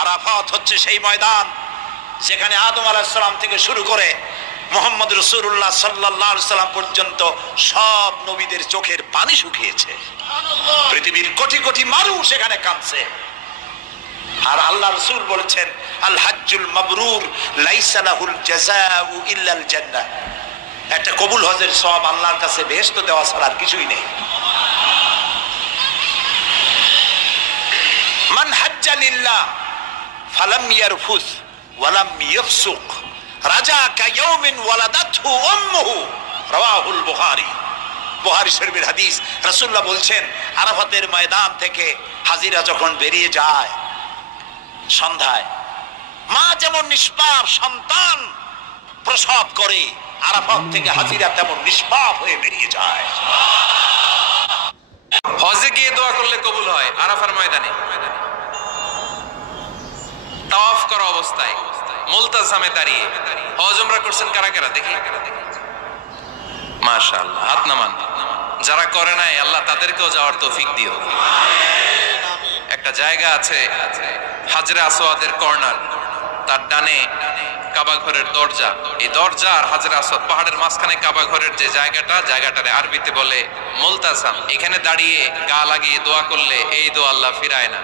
আরাফাত হচ্ছে সেই ময়দান যেখানে আদম আলাইহিস সালাম থেকে শুরু করে মুহাম্মদ রাসূলুল্লাহ সাল্লাল্লাহু আলাইহি সাল্লাম পর্যন্ত সব নবীদের চোখের পানি শুকিয়েছে। পৃথিবীর কোটি কোটি মানুষ সেখানে কাঁদছে। আর আল্লাহ রাসূল বলেছেন, আল হাজ্জুল মাবরুর লাইসা লাহুল জাযাউ ইল্লাল জান্নাহ। একটা কবুল হজের সওয়াব আল্লাহর কাছে বেহেশত দেওয়া ছাড়া আর কিছুই নেই। মান হাজ্জা লিল্লাহ ফালাম ইয়ারফুস ওয়ালাম ইয়াফসুক রাজা কায়াউমিন ওয়ালাদাতহু উম্মুহু, রাওয়াহুল বুখারী। বুখারী শরীফের হাদিস। রাসূলুল্লাহ বলছেন, আরাফাতের ময়দান থেকে হাজিরা যখন বেরিয়ে যায় সন্ধ্যায়, মা যেমন নিষ্পাপ সন্তান প্রসব করে, আরাফাত থেকে হাজিরা তেমন নিষ্পাপ হয়ে বেরিয়ে যায়। হজে গিয়ে দোয়া করলে কবুল হয় আরাফার ময়দানে, তাওয়াফ করা অবস্থায় মুলতাজামে দাঁড়িয়ে। হজ উমরা করছেন কারা কারা দেখি? মাশাআল্লাহ, হাত নামান। যারা করে নাই আল্লাহ তাদেরকেও যাওয়ার তৌফিক দিও। একটা জায়গা আছে হাজরে আসওয়াদের কর্নার, তার ডানে কাবা ঘরের দরজা। এই দরজা আর হাজরে আসওয়াদ পাহাড়ের মাঝখানে কাবা ঘরের যে জায়গাটারে আরবিতে বলে মুলতাজাম। এখানে দাঁড়িয়ে গা লাগিয়ে দোয়া করলে এই দোয়া আল্লাহ ফিরায় না।